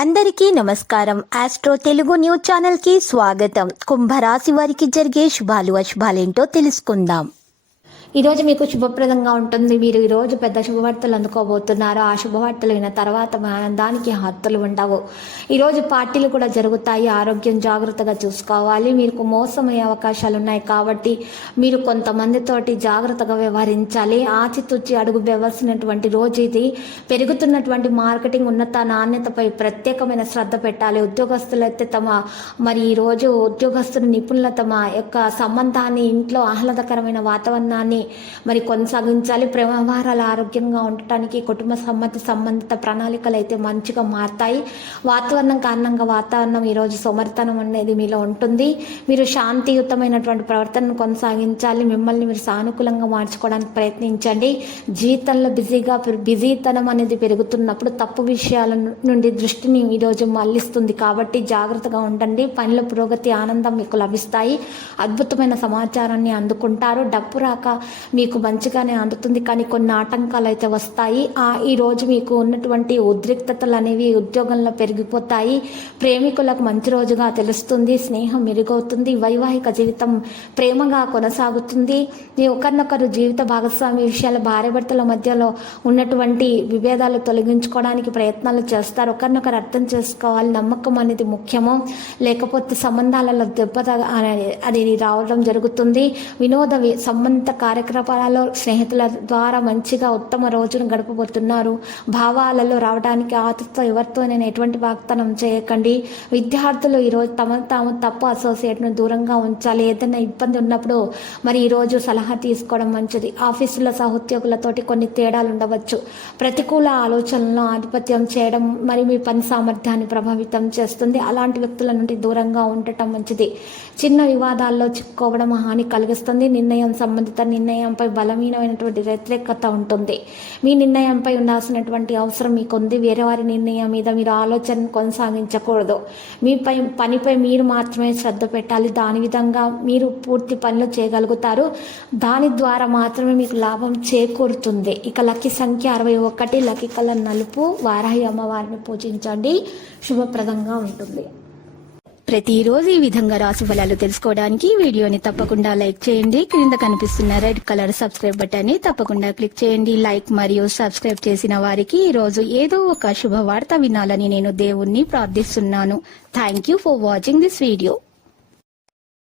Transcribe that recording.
అందరికీ నమస్కారం. Astro Telugu news channel కి స్వాగతం. కుంభరాశి వారికి జరిగే శుభాలు అశుభాలేంటో తెలుసుకుందాం. ఈరోజు మీకు శుభప్రదంగా ఉంటుంది. మీరు ఈరోజు పెద్ద శుభవార్తలు అందుకోబోతున్నారు. ఆ శుభవార్తలు విన్న తర్వాత ఆనందానికి హద్దులు ఉండవు. ఈరోజు పార్టీలు కూడా జరుగుతాయి. ఆరోగ్యం జాగ్రత్తగా చూసుకోవాలి. మీకు మోసమయ్యే అవకాశాలు ఉన్నాయి కాబట్టి మీరు కొంతమందితోటి జాగ్రత్తగా వ్యవహరించాలి. ఆచితూచి అడుగు వేయాల్సినటువంటి రోజు ఇది. పెరుగుతున్నటువంటి మార్కెటింగ్ ఉన్నత నాణ్యతపై ప్రత్యేకమైన శ్రద్ధ పెట్టాలి. ఉద్యోగస్తులైతే ఈరోజు ఉద్యోగస్తులు నిపుణుల తమ యొక్క సంబంధాన్ని ఇంట్లో ఆహ్లాదకరమైన వాతావరణాన్ని కొనసాగించాలి. ప్రేమ వ్యవహారాలు ఆరోగ్యంగా ఉండటానికి కుటుంబ సంబంధిత ప్రణాళికలు అయితే మంచిగా మారుతాయి. వాతావరణం కారణంగా వాతావరణం ఈరోజు సోమరితనం అనేది మీలో ఉంటుంది. మీరు శాంతియుతమైనటువంటి ప్రవర్తనను కొనసాగించాలి. మిమ్మల్ని మీరు సానుకూలంగా మార్చుకోవడానికి ప్రయత్నించండి. జీవితంలో బిజీతనం అనేది పెరుగుతున్నప్పుడు తప్పు విషయాల నుండి దృష్టిని ఈరోజు మళ్లిస్తుంది కాబట్టి జాగ్రత్తగా ఉండండి. పనిలో పురోగతి ఆనందం మీకు లభిస్తాయి. అద్భుతమైన సమాచారాన్ని అందుకుంటారు. డబ్బు రాక మీకు మంచిగానే అందుతుంది, కానీ కొన్ని ఆటంకాలు అయితే వస్తాయి. ఈరోజు మీకు ఉన్నటువంటి ఉద్రిక్తతలు అనేవి ఉద్యోగంలో పెరిగిపోతాయి. ప్రేమికులకు మంచి రోజుగా తెలుస్తుంది. స్నేహం మెరుగవుతుంది. వైవాహిక జీవితం ప్రేమగా కొనసాగుతుంది. ఒకరినొకరు జీవిత భాగస్వామి విషయాలు భార్యాభర్తల మధ్యలో ఉన్నటువంటి విభేదాలు తొలగించుకోవడానికి ప్రయత్నాలు చేస్తారు. ఒకరినొకరు అర్థం చేసుకోవాలి. నమ్మకం అనేది ముఖ్యము, లేకపోతే సంబంధాలలో దెబ్బ అనేది రావడం జరుగుతుంది. వినోద సంబంధిత కార్యక్రమాలలో స్నేహితుల ద్వారా మంచిగా ఉత్తమ రోజును గడపబోతున్నారు. భావాలలో రావడానికి ఆతృత ఎవరితో నేను ఎటువంటి వాగ్దానం చేయకండి. విద్యార్థులు ఈరోజు తాము తప్పు అసోసియేట్ను దూరంగా ఉంచాలి. ఏదైనా ఇబ్బంది ఉన్నప్పుడు ఈరోజు సలహా తీసుకోవడం మంచిది. ఆఫీసులో సహోద్యోగులతోటి కొన్ని తేడాలు ఉండవచ్చు. ప్రతికూల ఆలోచనలను ఆధిపత్యం చేయడం మీ పని సామర్థ్యాన్ని ప్రభావితం చేస్తుంది. అలాంటి వ్యక్తుల నుండి దూరంగా ఉండటం మంచిది. చిన్న వివాదాల్లో చిక్కుకోవడం హాని కలిగిస్తుంది. సంబంధిత నిర్ణయంపై బలమైనటువంటి వ్యతిరేకత ఉంటుంది. మీ నిర్ణయంపై ఉండాల్సినటువంటి అవసరం మీకుంది. వేరే వారి నిర్ణయం మీద మీరు ఆలోచన కొనసాగించకూడదు. పనిపై మీరు మాత్రమే శ్రద్ధ పెట్టాలి. దాని విధంగా మీరు పూర్తి పనులు చేయగలుగుతారు. దాని ద్వారా మాత్రమే మీకు లాభం చేకూరుతుంది. ఇక లక్కీ సంఖ్య 61. లక్కీ కలర్ నలుపు. వారాహి అమ్మవారిని పూజించండి. శుభప్రదంగా ఉంటుంది. ప్రతిరోజు ఈ విధంగా రాశి ఫలాలు తెలుసుకోవడానికి వీడియోని తప్పకుండా లైక్ చేయండి. క్రింద కనిపిస్తున్న రెడ్ కలర్ సబ్స్క్రైబ్ బటన్ ని తప్పకుండా క్లిక్ చేయండి. లైక్ మరియు సబ్స్క్రైబ్ చేసిన వారికి ఈ రోజు ఏదో ఒక శుభవార్త వినాలని నేను దేవుణ్ణి ప్రార్థిస్తున్నాను. Thank you for watching this video.